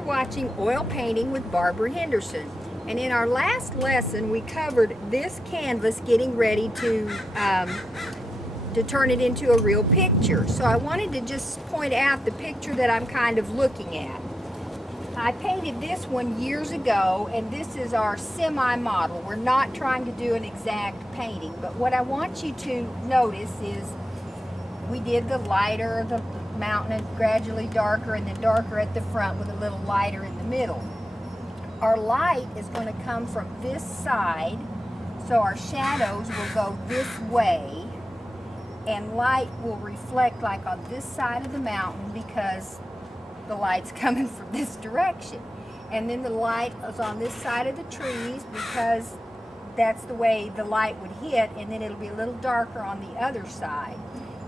You're watching Oil Painting with Barbara Henderson. And in our last lesson, we covered this canvas getting ready to turn it into a real picture. So I wanted to just point out the picture that I'm kind of looking at. I painted this one years ago, and this is our semi-model. We're not trying to do an exact painting, but what I want you to notice is we did the lighter, the mountain, and gradually darker, and then darker at the front with a little lighter in the middle. Our light is going to come from this side, so our shadows will go this way, and light will reflect like on this side of the mountain because the light's coming from this direction. And then the light is on this side of the trees because that's the way the light would hit, and then it'll be a little darker on the other side.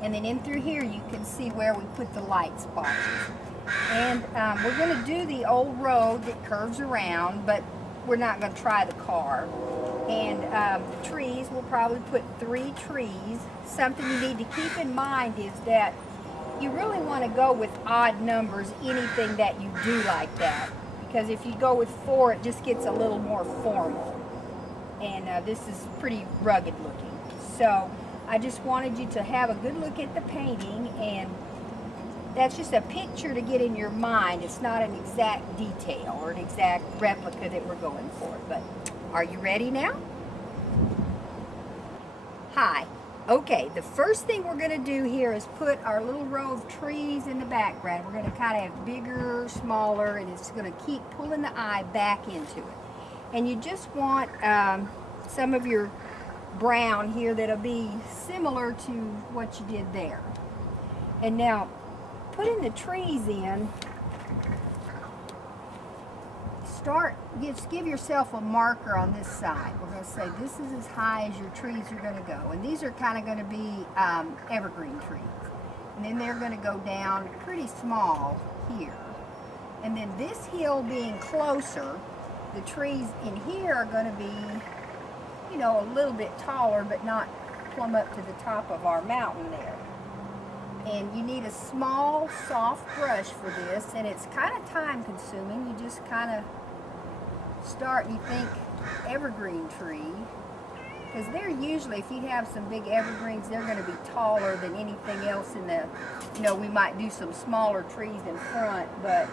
And then in through here you can see where we put the light spots. And we're going to do the old road that curves around, but we're not going to try the car. And the trees, we'll probably put 3 trees. Something you need to keep in mind is that you really want to go with odd numbers, anything that you do like that. Because if you go with 4, it just gets a little more formal. And this is pretty rugged looking. So I just wanted you to have a good look at the painting, and that's just a picture to get in your mind. It's not an exact detail or an exact replica that we're going for. But are you ready now? Hi. Okay, the first thing we're going to do here is put our little row of trees in the background. We're going to kind of have bigger, smaller, and it's going to keep pulling the eye back into it. And you just want some of your brown here that'll be similar to what you did there. And now, putting the trees in, just give yourself a marker on this side. We're going to say this is as high as your trees are going to go. And these are kind of going to be evergreen trees. And then they're going to go down pretty small here. And then this hill being closer, the trees in here are going to be, you know, a little bit taller, but not plumb up to the top of our mountain there. And you need a small, soft brush for this, and it's kind of time consuming. You just kind of start, you think evergreen tree, because they're usually, if you have some big evergreens, they're going to be taller than anything else in the, you know, we might do some smaller trees in front, but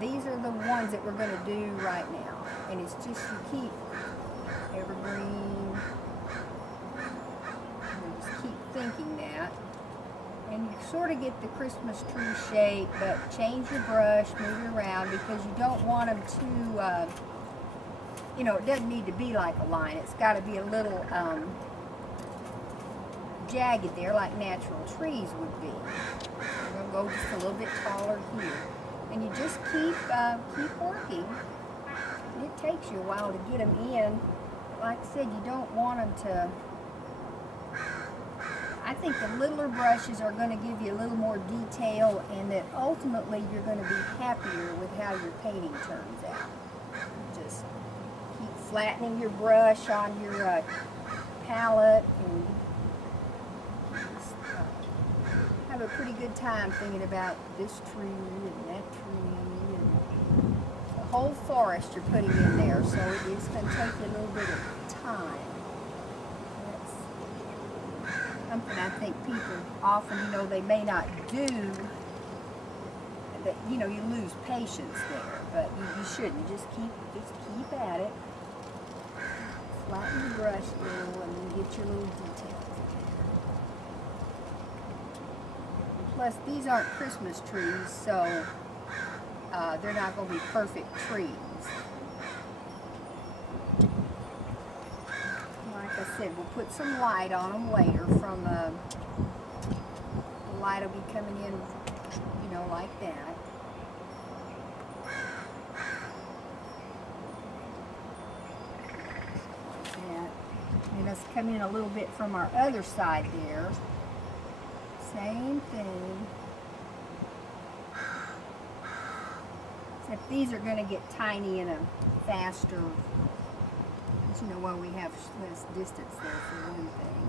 these are the ones that we're going to do right now. And it's just, you keep evergreen, and just keep thinking that. And you sort of get the Christmas tree shape, but change your brush, move it around, because you don't want them to, you know, it doesn't need to be like a line. It's got to be a little jagged there, like natural trees would be. We're going to go just a little bit taller here. And you just keep working. It takes you a while to get them in. Like I said, you don't want them to... I think the littler brushes are going to give you a little more detail, and that ultimately you're going to be happier with how your painting turns out. Just keep flattening your brush on your palette, and just, have a pretty good time thinking about this tree and that tree and the whole forest you're putting in there. So it's going to take you a little bit of time. Something I think people often, you know, they may not do, that, you know, you lose patience there, but you shouldn't. Just keep at it. Flatten your brush a little, and then get your little details. Plus, these aren't Christmas trees, so they're not going to be perfect trees. Like I said, we'll put some light on them later from, the light will be coming in, you know, like that. Like that. And it's coming in a little bit from our other side there. Same thing. Except these are going to get tiny in a faster, you know, while we have less distance there for one thing.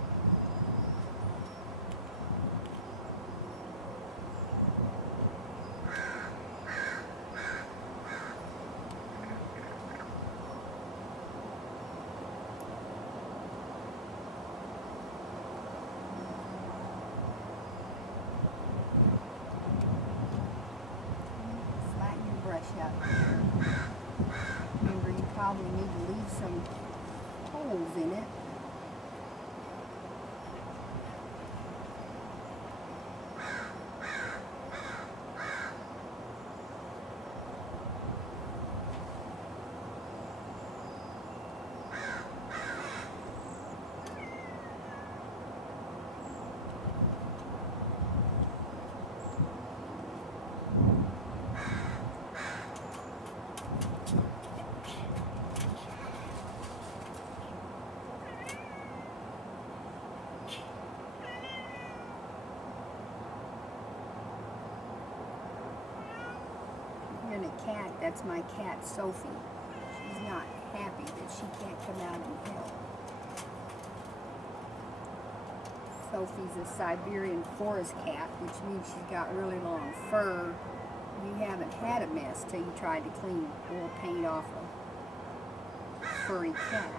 probably need to leave some holes in it. And a cat, that's my cat Sophie. She's not happy that she can't come out and help. Sophie's a Siberian forest cat, which means she's got really long fur. You haven't had a mess till you tried to clean oil paint off a furry cat.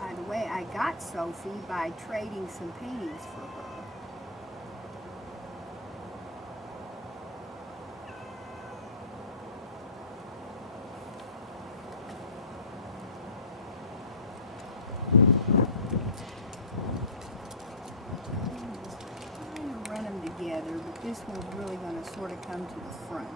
By the way, I got Sophie by trading some paintings for her. I'm just trying to run them together, but this one's really going to sort of come to the front.